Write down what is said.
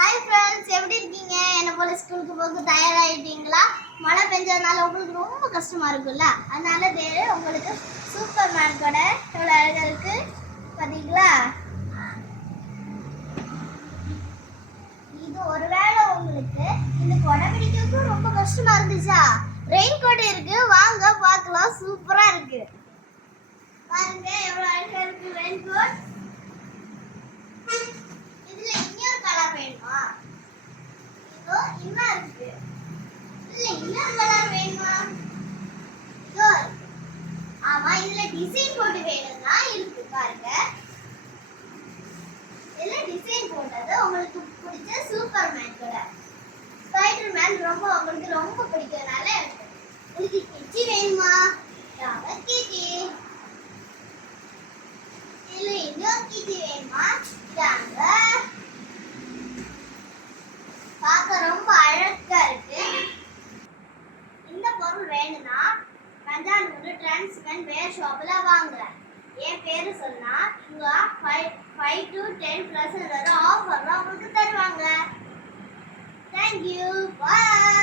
Hi friends, எப்படி இருக்கீங்க? என்ன போல ஸ்கூலுக்கு போக தயாராகிட்டீங்களா? மழை பெஞ்சதுனால உங்களுக்கு ரொம்ப கஷ்டமா இருக்கும்ல, அதனால உங்களுக்கு சூப்பர் மார்க்கோட எவ்வளோ அழகாக இருக்கு பார்த்தீங்களா? இது ஒருவேளை உங்களுக்கு இந்த கொடை பிடிக்கிறதுக்கும் ரொம்ப கஷ்டமா இருந்துச்சா? ரெயின் கோட் இருக்கு, வாங்க பார்க்கலாம். சூப்பரா இருக்கு பாருங்க, எவ்வளோ அழகா இருக்கு ரெயின் கோட். இதுல இன்னொரு கலர் வேணுமா? இதோ இன்னும் இருக்கு. இல்ல இன்னொரு கலர் வேணுமா? இதோ ஆமா, இதுல டிசைன் போட்டு வேணும்னா இருக்கு பாருங்க. இதுல டிசைன் போட்டது உங்களுக்கு பிடிச்ச சூப்பர் மேன் கூட ஸ்பைடர் மேன் உங்களுக்கு ரொம்ப பிடிக்கிறதுனால உங்களுக்கு கிச்சி வேணுமா? கிச்சி. இதுல இன்னொரு கிச்சி வேணுமா? இதாங்க, பார்க்க ரொம்ப அழகா இருக்கு. இந்த பொருள் வேணும்னா கஞ்சானூர் டிரான்ஸ்பன் வேர் ஷாப்ல வாங்க. என் பேரு சொன்னா இங்க 5 to 10% வரை ஆஃபர்ல உங்களுக்கு தருவாங்க. Thank you. Bye.